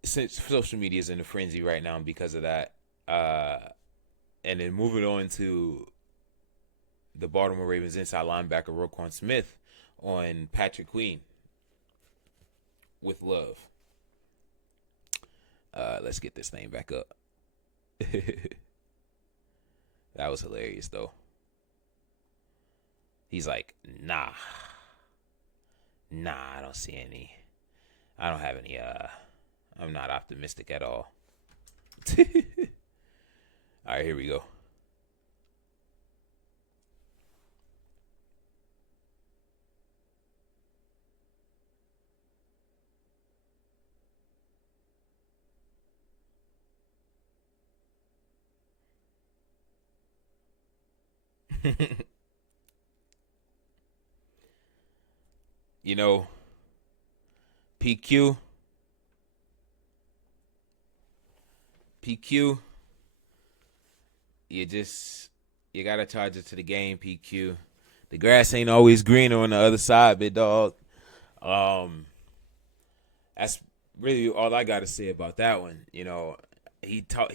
Since social media is in a frenzy right now because of that, and then moving on to the Baltimore Ravens inside linebacker Roquan Smith on Patrick Queen with love. Let's get this thing back up. That was hilarious though. He's like, nah, I don't see any. I don't have any. I'm not optimistic at all. All right, here we go. you know, PQ, you gotta charge it to the game, PQ. The grass ain't always greener on the other side, big dog. That's really all I gotta say about that one. He talked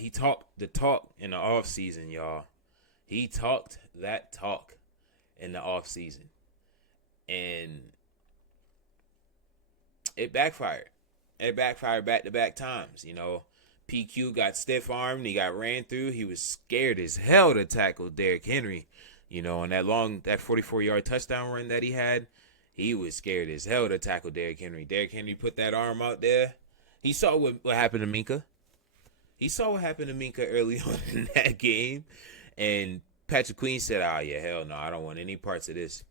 the talk in the off season, y'all. He talked that talk in the off season, and it backfired. It backfired back to back times. PQ got stiff armed. He got ran through. He was scared as hell to tackle Derrick Henry. On that 44-yard touchdown run that he had, he was scared as hell to tackle Derrick Henry. Derrick Henry put that arm out there. He saw what happened to Minka. He saw what happened to Minka early on in that game. And Patrick Queen said, "Oh, yeah, hell no. I don't want any parts of this.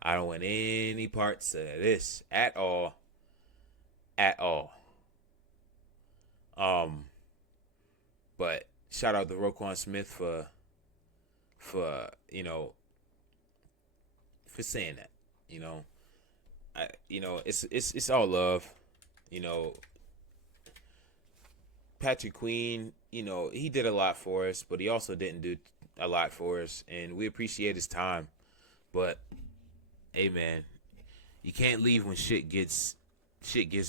I don't want any parts of this at all. At all." But shout out to Roquan Smith for saying that. It's all love. Patrick Queen, he did a lot for us, but he also didn't do a lot for us, and we appreciate his time. But hey, man, you can't leave when shit gets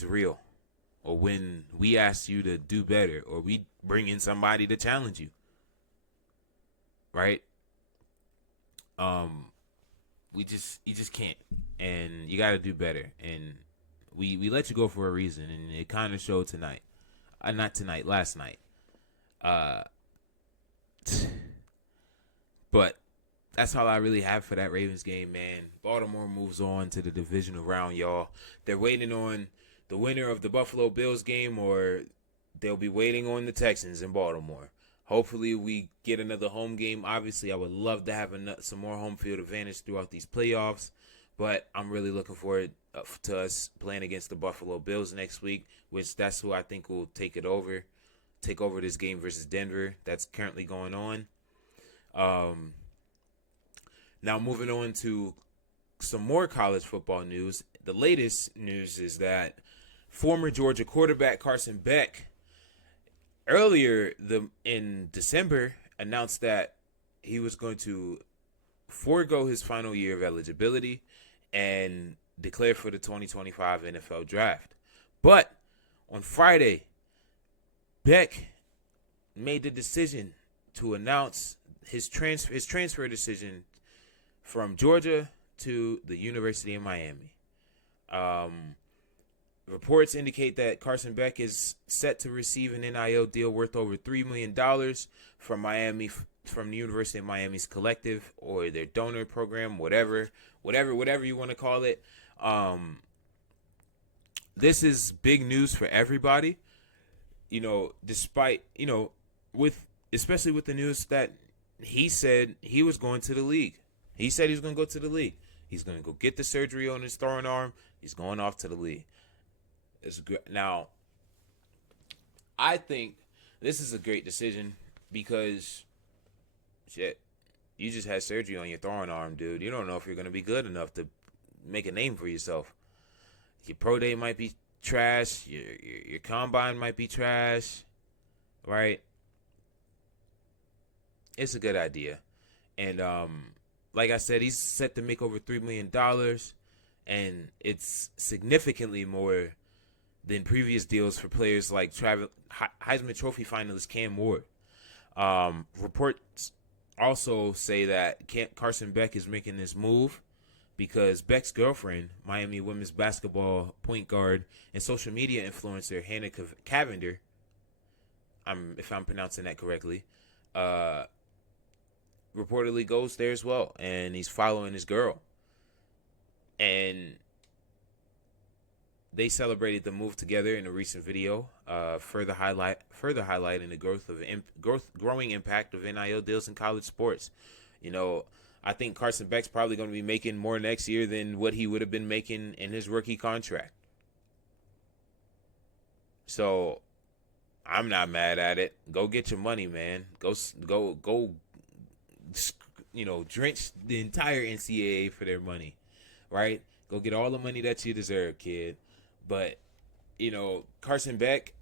real, or when we ask you to do better, or we bring in somebody to challenge you. Right? You just can't, and you got to do better. And we let you go for a reason, and it kind of showed tonight. Not tonight, last night. But that's all I really have for that Ravens game, man. Baltimore moves on to the divisional round, y'all. They're waiting on the winner of the Buffalo Bills game, or they'll be waiting on the Texans in Baltimore. Hopefully we get another home game. Obviously, I would love to have some more home field advantage throughout these playoffs, but I'm really looking forward to us playing against the Buffalo Bills next week, which that's who I think will take over this game versus Denver that's currently going on. Now moving on to some more college football news. The latest news is that former Georgia quarterback Carson Beck earlier in December announced that he was going to forego his final year of eligibility and declare for the 2025 NFL Draft. But on Friday, Beck made the decision to announce his transfer decision from Georgia to the University of Miami. Reports indicate that Carson Beck is set to receive an NIL deal worth over $3 million from Miami, from the University of Miami's collective or their donor program, whatever you want to call it. This is big news for everybody. Despite, especially with the news that he said he was going to the league. He said he was going to go to the league. He's going to go get the surgery on his throwing arm. He's going off to the league. It's great. Now, I think this is a great decision because, shit, you just had surgery on your throwing arm, dude. You don't know if you're going to be good enough to make a name for yourself. Your pro day might be trash. Your combine might be trash, right? It's a good idea. And like I said, he's set to make over $3 million, and it's significantly more than previous deals for players like Heisman Trophy finalist Cam Ward. Reports also say that Carson Beck is making this move because Beck's girlfriend, Miami women's basketball point guard and social media influencer Hannah Cavender, if I'm pronouncing that correctly, reportedly goes there as well, and he's following his girl. And they celebrated the move together in a recent video, further highlighting the growing impact of NIL deals in college sports. I think Carson Beck's probably going to be making more next year than what he would have been making in his rookie contract. So I'm not mad at it. Go get your money, man. Go. Drench the entire NCAA for their money, right? Go get all the money that you deserve, kid. But, Carson Beck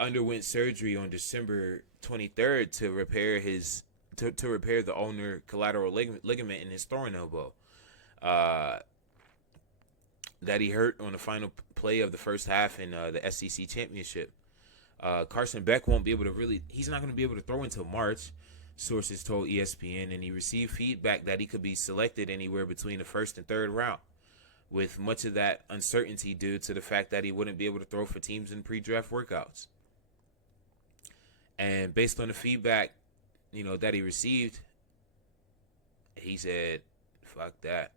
underwent surgery on December 23rd to repair the ulnar collateral ligament in his throwing elbow that he hurt on the final play of the first half in the SEC championship. Carson Beck he's not going to be able to throw until March, sources told ESPN, and he received feedback that he could be selected anywhere between the first and third round, with much of that uncertainty due to the fact that he wouldn't be able to throw for teams in pre-draft workouts. And based on the feedback, that he received, he said, fuck that.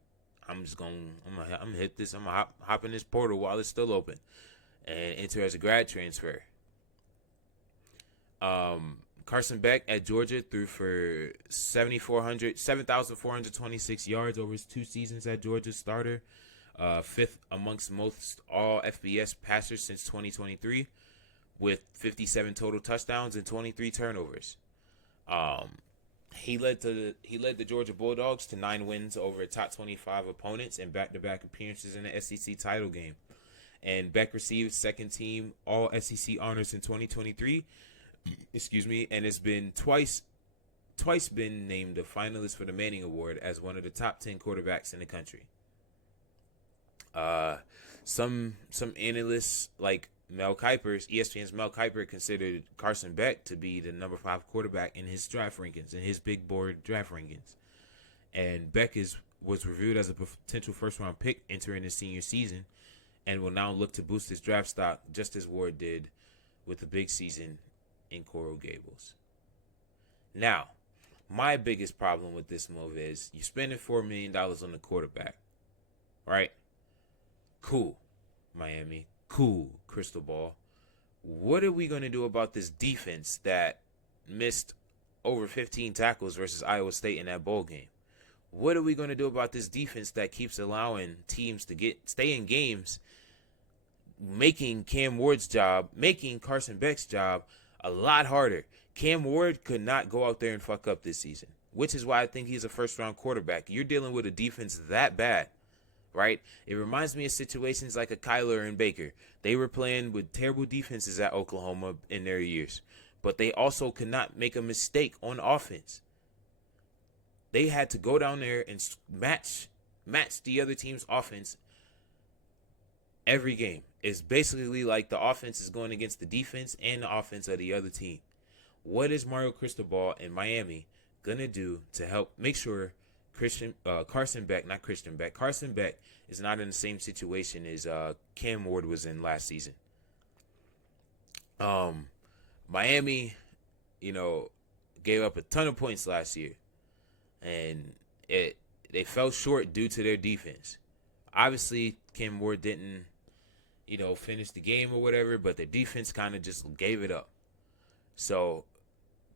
I'm gonna hit this. I'm gonna hop in this portal while it's still open and enter as a grad transfer. Carson Beck at Georgia threw for 7,426 yards over his 2 seasons at Georgia starter. Fifth amongst most all FBS passers since 2023, with 57 total touchdowns and 23 turnovers. He led the Georgia Bulldogs to 9 wins over top 25 opponents and back-to-back appearances in the SEC title game. And Beck received second-team All-SEC honors in 2023. And it's been twice been named a finalist for the Manning Award as one of the top 10 quarterbacks in the country. Some analysts like Mel Kiper's, ESPN's Mel Kiper, considered Carson Beck to be the number 5 quarterback in his draft rankings, in his big board draft rankings. And Beck was reviewed as a potential first-round pick entering his senior season and will now look to boost his draft stock just as Ward did with the big season in Coral Gables. Now, my biggest problem with this move is you're spending $4 million on the quarterback, right? Cool, Miami. Cool, Crystal Ball. What are we going to do about this defense that missed over 15 tackles versus Iowa State in that bowl game? What are we going to do about this defense that keeps allowing teams to stay in games, making Cam Ward's job, making Carson Beck's job a lot harder? Cam Ward could not go out there and fuck up this season, which is why I think he's a first-round quarterback. You're dealing with a defense that bad, right? It reminds me of situations like a Kyler and Baker. They were playing with terrible defenses at Oklahoma in their years, but they also could not make a mistake on offense. They had to go down there and match the other team's offense every game. It's basically like the offense is going against the defense and the offense of the other team. What is Mario Cristobal in Miami gonna do to help make sure Carson Beck is not in the same situation as Cam Ward was in last season. Miami, gave up a ton of points last year, and they fell short due to their defense. Obviously, Cam Ward didn't, finish the game or whatever, but the defense kind of just gave it up. So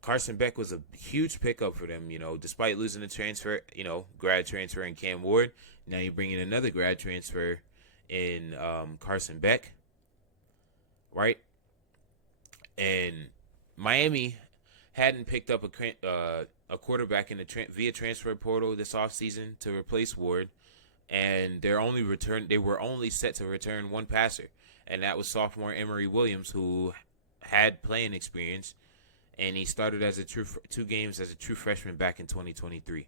Carson Beck was a huge pickup for them, despite losing the transfer, grad transfer in Cam Ward. Now you bring in another grad transfer in Carson Beck, right? And Miami hadn't picked up a quarterback in the via transfer portal this offseason to replace Ward, and they were only set to return one passer, and that was sophomore Emory Williams, who had playing experience, and he started as two games as a true freshman back in 2023.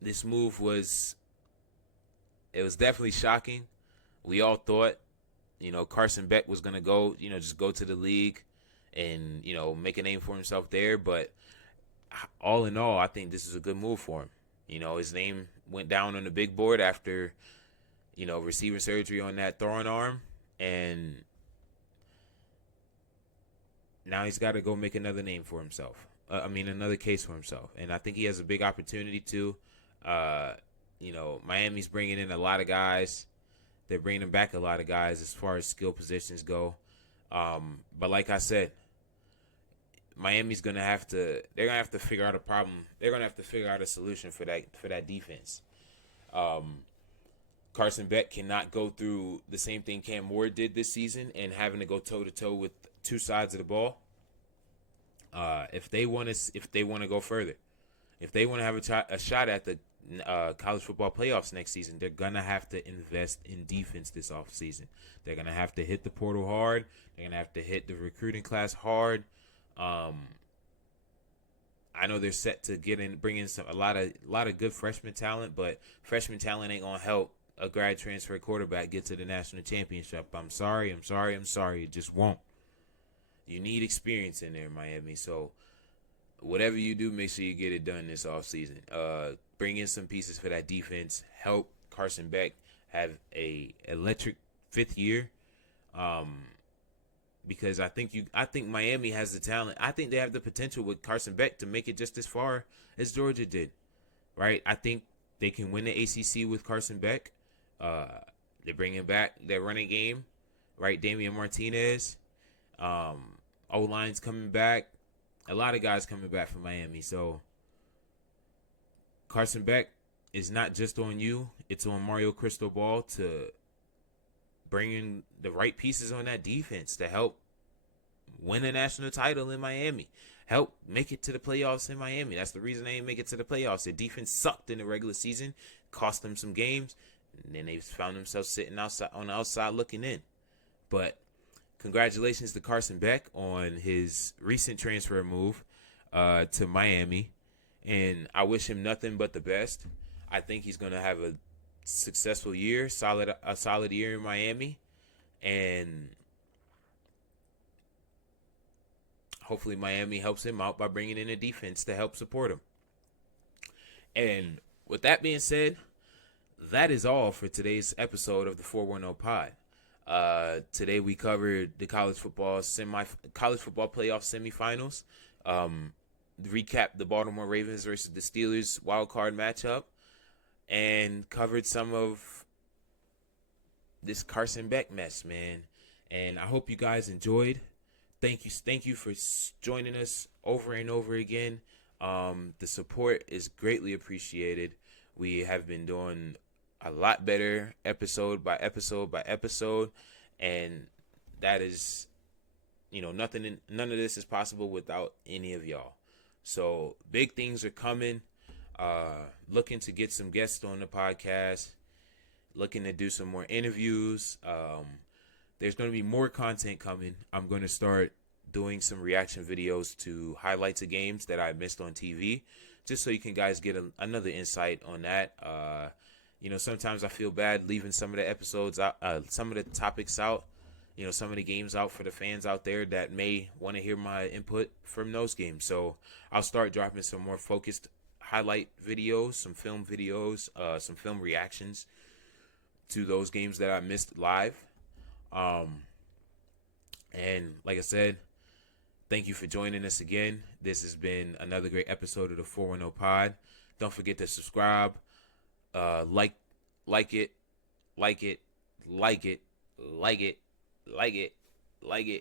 This move was definitely shocking. We all thought, Carson Beck was going to go, just go to the league and, make a name for himself there. But all in all, I think this is a good move for him. His name went down on the big board after, receiving surgery on that throwing arm. And now he's got to go make another name for himself. Another case for himself. And I think he has a big opportunity to. Miami's bringing in a lot of guys. They're bringing back a lot of guys as far as skill positions go. But like I said, Miami's they're gonna have to figure out a problem. They're gonna have to figure out a solution for that defense. Carson Beck cannot go through the same thing Cam Ward did this season and having to go toe to toe with two sides of the ball. If they want to go further, if they want to have a shot at the college football playoffs next season, they're going to have to invest in defense this offseason. They're going to have to hit the portal hard. They're going to have to hit the recruiting class hard. I know they're set to bring in a lot of good freshman talent, but freshman talent ain't going to help a grad transfer quarterback get to the national championship. I'm sorry. It just won't. You need experience in there, Miami. So whatever you do, make sure you get it done this offseason. Bring in some pieces for that defense. Help Carson Beck have a electric fifth year. Because I think Miami has the talent. I think they have the potential with Carson Beck to make it just as far as Georgia did. Right? I think they can win the ACC with Carson Beck. They're bringing back their running game. Right? Damian Martinez. O-line's coming back. A lot of guys coming back from Miami. So Carson Beck is not just on you. It's on Mario Cristobal to bring in the right pieces on that defense to help win a national title in Miami. Help make it to the playoffs in Miami. That's the reason they didn't make it to the playoffs. Their defense sucked in the regular season. Cost them some games. And then they found themselves sitting on the outside looking in. But congratulations to Carson Beck on his recent transfer move to Miami. And I wish him nothing but the best. I think he's going to have a successful year, a solid year in Miami. And hopefully Miami helps him out by bringing in a defense to help support him. And with that being said, that is all for today's episode of the 410 Pod. Today we covered the college football playoff semifinals. Recap the Baltimore Ravens versus the Steelers wild card matchup, and covered some of this Carson Beck mess, man. And I hope you guys enjoyed. Thank you for joining us over and over again. The support is greatly appreciated. We have been doing a lot better episode by episode, and that is, none of this is possible without any of y'all. So big things are coming. Looking to get some guests on the podcast. Looking to do some more interviews. There's going to be more content coming. I'm going to start doing some reaction videos to highlights of games that I missed on TV, just so you can guys get another insight on that. sometimes I feel bad leaving some of the episodes out, some of the topics out, some of the games out for the fans out there that may want to hear my input from those games. So I'll start dropping some more focused highlight videos, some film videos, some film reactions to those games that I missed live. And like I said, thank you for joining us again. This has been another great episode of the 410 Pod. Don't forget to subscribe, like it,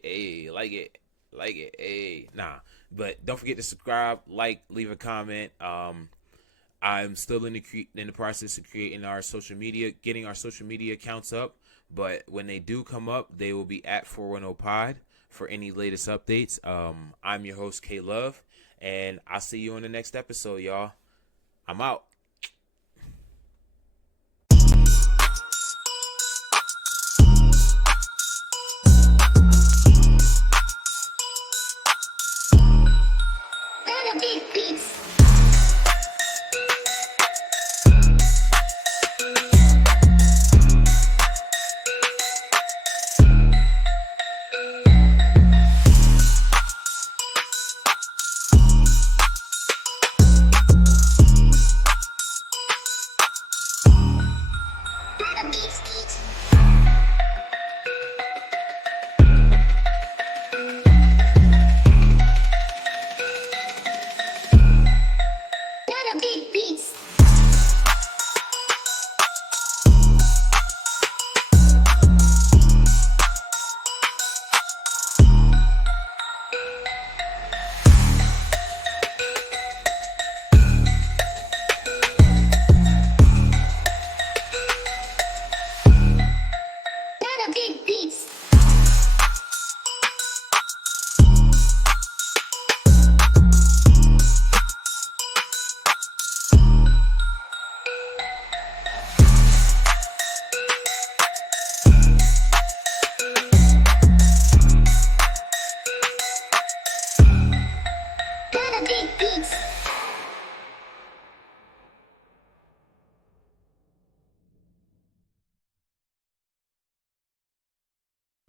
hey, hey. But don't forget to subscribe, leave a comment. I'm still in the process of creating our social media, getting our social media accounts up. But when they do come up, they will be at 410 Pod for any latest updates. I'm your host, K Love, and I'll see you on the next episode, y'all. I'm out. Beats.